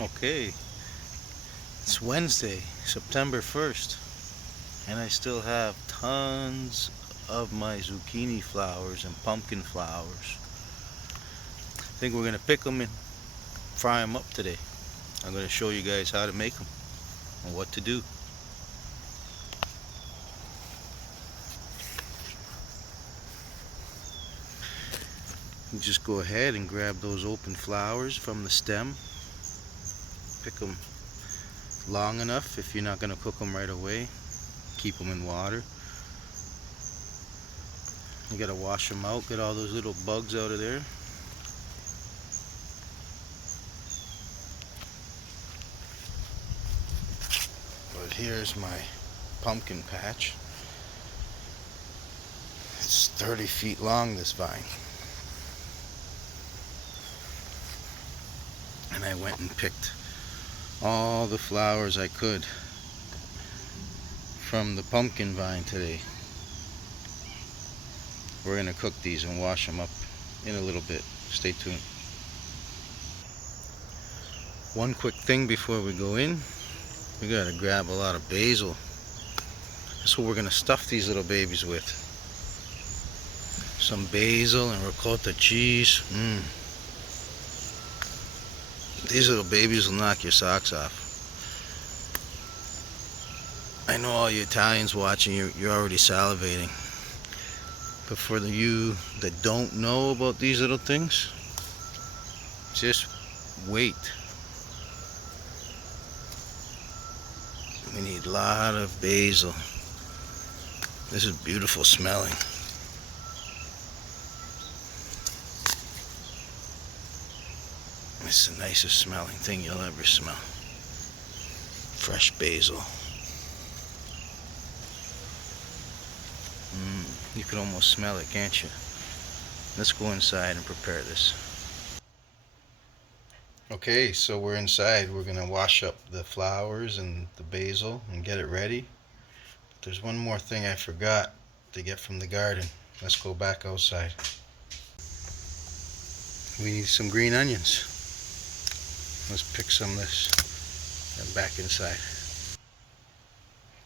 Okay, it's Wednesday, September 1st, and I still have tons of my zucchini flowers and pumpkin flowers. I think we're going to pick them and fry them up today. I'm going to show you guys how to make them and what to do. You just go ahead and grab those open flowers from the stem. Pick them long enough if you're not going to cook them right away. Keep them in water. You got to wash them out, get all those little bugs out of there. But here's my pumpkin patch. It's 30 feet long, this vine. And I went and picked all the flowers I could from the pumpkin vine today. We're going to cook these and wash them up in a little bit. Stay tuned. One quick thing before we go in, we got to grab a lot of basil. That's what we're going to stuff these little babies with. Some basil and ricotta cheese. These little babies will knock your socks off. I know all you Italians watching, you're already salivating. But for you that don't know about these little things, just wait. We need a lot of basil. This is beautiful smelling. It's the nicest smelling thing you'll ever smell. Fresh basil. You can almost smell it, can't you? Let's go inside and prepare this. Okay, so we're inside. We're gonna wash up the flowers and the basil and get it ready. There's one more thing I forgot to get from the garden. Let's go back outside. We need some green onions. Let's pick some of this and back inside.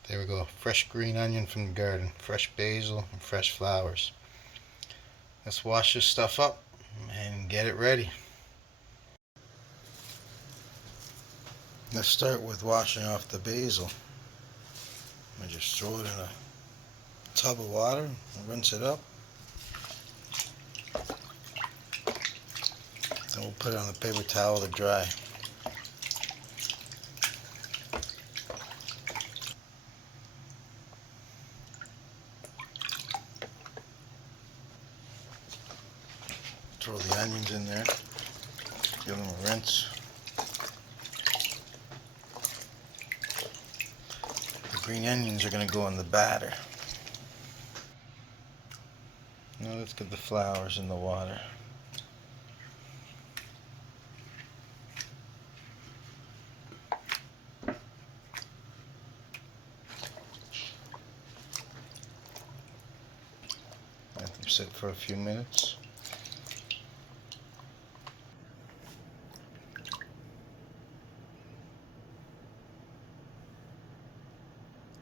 There we go. Fresh green onion from the garden, fresh basil, and fresh flowers. Let's wash this stuff up and get it ready. Let's start with washing off the basil. I just throw it in a tub of water and rinse it up. Then we'll put it on a paper towel to dry. Throw the onions in there, give them a rinse. The green onions are going to go in the batter. Now let's get the flowers in the water. Let them sit for a few minutes.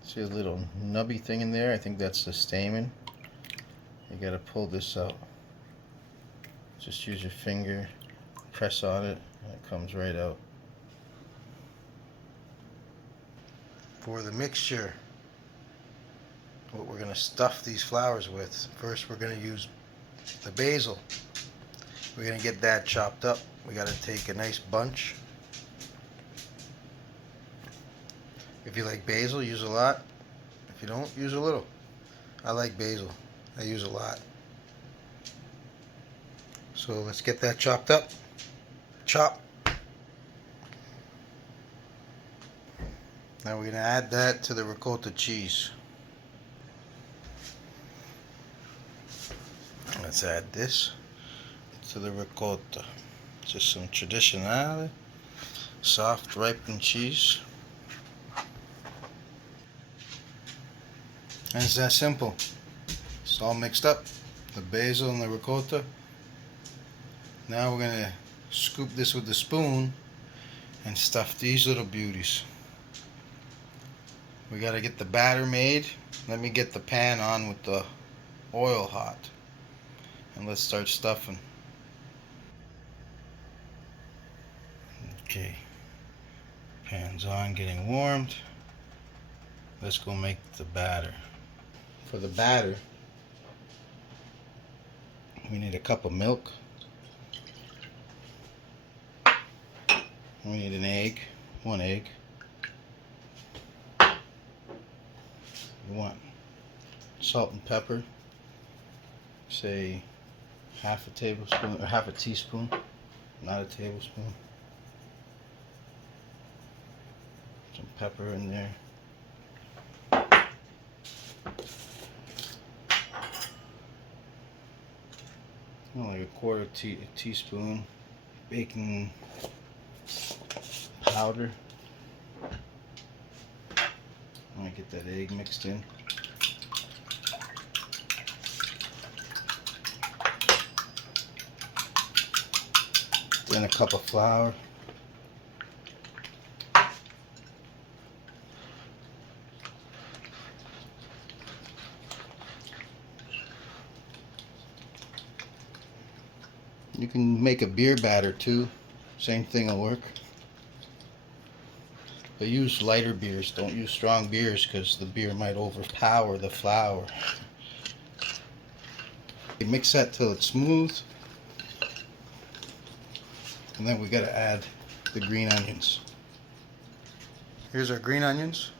See a little nubby thing in there? I think that's the stamen. You gotta pull this out. Just use your finger, press on it, and it comes right out. For the mixture, what we're gonna stuff these flowers with, first we're gonna use the basil. We're gonna get that chopped up. We gotta take a nice bunch. If you like basil, use a lot. If you don't, use a little. I like basil. I use a lot. So let's get that chopped up. Chop. Now we're going to add that to the ricotta cheese. Let's add this to the ricotta. Just some tradizionale, soft ripened cheese. And it's that simple. It's all mixed up. The basil and the ricotta. Now we're going to scoop this with the spoon and stuff these little beauties. We gotta get the batter made. Let me get the pan on with the oil hot, and let's start stuffing. Okay, pan's on, getting warmed. Let's go make the batter. For the batter, we need a cup of milk. We need an egg, 1 egg. You want salt and pepper, say half a tablespoon or half a teaspoon, not a tablespoon. Some pepper in there. Like a quarter teaspoon baking powder. I'm gonna get that egg mixed in. Then a cup of flour. You can make a beer batter too. Same thing will work. But use lighter beers. Don't use strong beers because the beer might overpower the flour. You mix that till it's smooth. And then we gotta add the green onions. Here's our green onions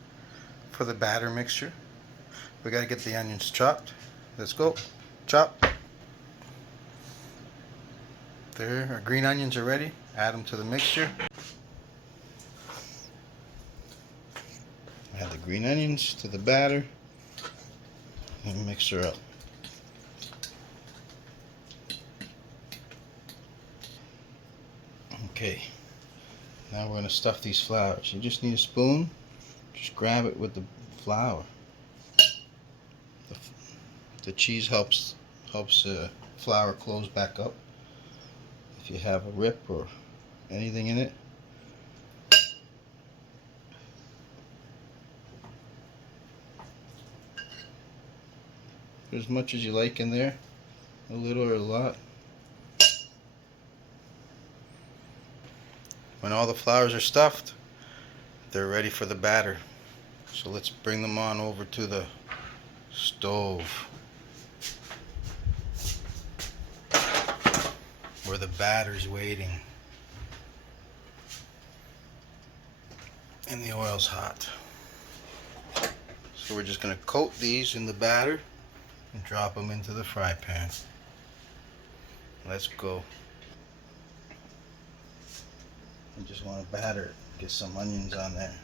for the batter mixture. We gotta get the onions chopped. Let's go. Chop. There, our green onions are ready. Add them to the mixture. Add the green onions to the batter and mix her up. Okay, now we're going to stuff these flowers. You just need a spoon. Just grab it with the flour. The cheese helps flour close back up. If you have a rip or anything in it. Put as much as you like in there, a little or a lot. When all the flowers are stuffed, they're ready for the batter. So let's bring them on over to the stove where the batter's waiting and the oil's hot. So we're just going to coat these in the batter and drop them into the fry pan. Let's go. I just want to batter it. Get some onions on there.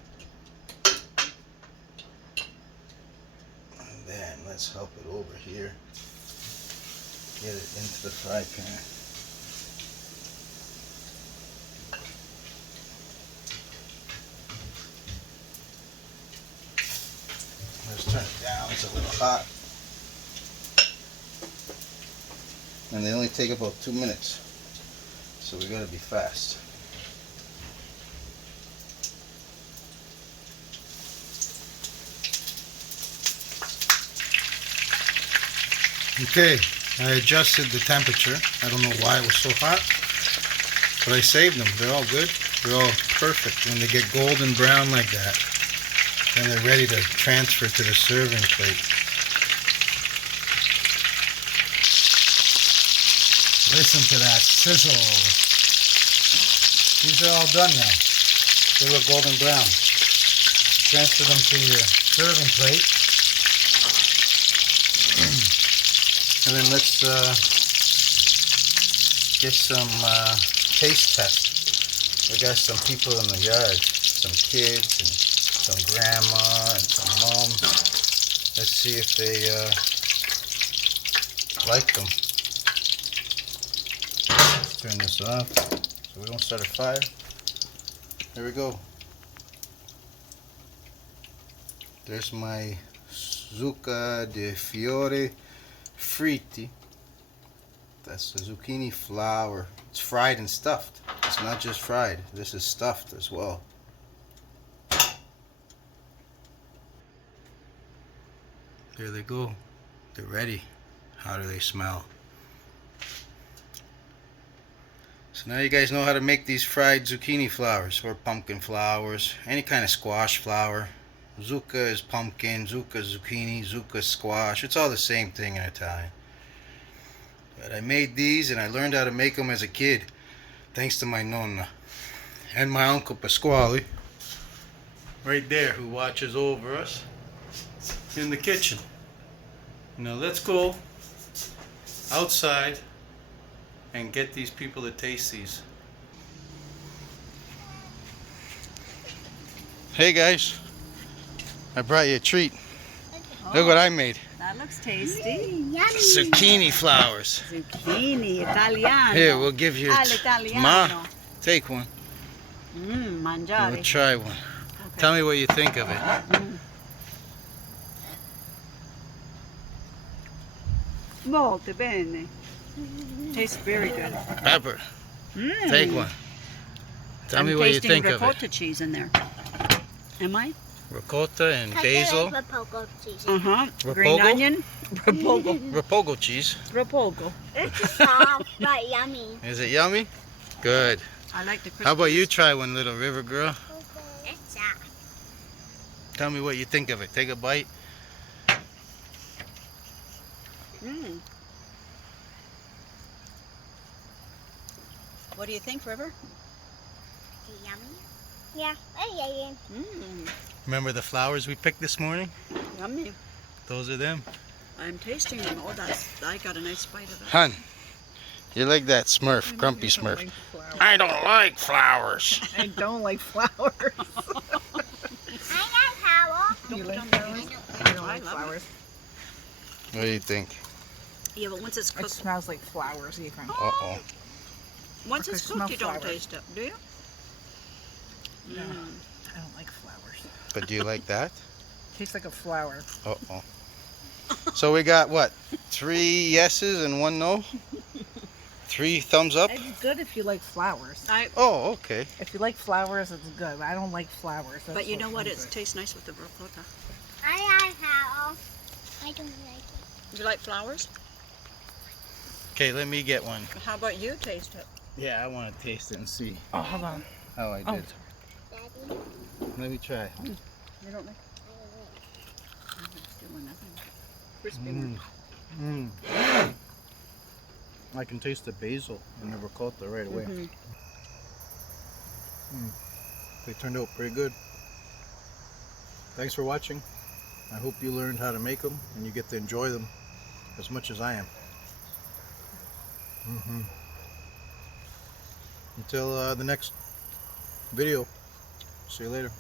And then let's help it over here. Get it into the fry pan. Let's turn it down. It's a little hot. And they only take about 2 minutes. So we gotta be fast. Okay, I adjusted the temperature. I don't know why it was so hot, but I saved them. They're all good. They're all perfect. When they get golden brown like that, then they're ready to transfer to the serving plate. Listen to that sizzle. These are all done now. They look golden brown. Transfer them to your serving plate. And then let's get some taste test. We got some people in the yard, some kids and some grandma and some mom. Let's see if they like them. Turn this off so we don't start a fire. There we go. There's my zucca di Fiori Fritti. That's the zucchini flower. It's fried and stuffed. It's not just fried, this is stuffed as well. There they go. They're ready. How do they smell? So now you guys know how to make these fried zucchini flowers or pumpkin flowers, any kind of squash flower. Zucca is pumpkin, zucca is zucchini, zucca is squash. It's all the same thing in Italian. But I made these and I learned how to make them as a kid thanks to my Nonna and my Uncle Pasquale right there, who watches over us in the kitchen. Now let's go outside and get these people to taste these. Hey guys, I brought you a treat. Look what I made. That looks tasty. Zucchini flowers. Zucchini, Italiano. Here, we'll give you All'italiano. Ma, take one. Mangiare. We'll try one. Okay. Tell me what you think of it. Molto bene. Tastes very good. Pepper, take one. Tell me what you think of it. I'm tasting ricotta cheese in there. Am I? Ricotta and basil. Green onion. Rapogo. Rapogo cheese. Rapogo. It's soft but yummy. Is it yummy? Good. I like the crispy. How about you try one, little river girl? It's soft. Tell me what you think of it. Take a bite. What do you think, River? Yummy? Yeah. Oh, yeah. Remember the flowers we picked this morning? Yummy. Those are them. I'm tasting them. Oh, I got a nice bite of that. Hun, you're like that Smurf, grumpy Smurf. I don't like flowers. I don't like flowers. I like how. You like flowers? I don't like flowers. What do you think? Yeah, but once it's It cooked, smells like flowers even. Uh-oh. once I it's could cooked, you smell don't flowers. taste it, do you? No, I don't like flowers. But do you like that? Tastes like a flower. Uh-oh. So we got what? 3 yeses and 1 no? 3 thumbs up? It's good if you like flowers. Oh, okay. If you like flowers, it's good. I don't like flowers. But you know what? It tastes nice with the ricotta. I like how. I don't like it. You like flowers? Okay, let me get one. How about you taste it? Yeah, I want to taste it and see Oh, hold on. how I Oh. did. Daddy. Let me try. You don't like crispy. I can taste the basil and the ricotta right away. They turned out pretty good. Thanks for watching. I hope you learned how to make them and you get to enjoy them as much as I am. Until the next video. See you later.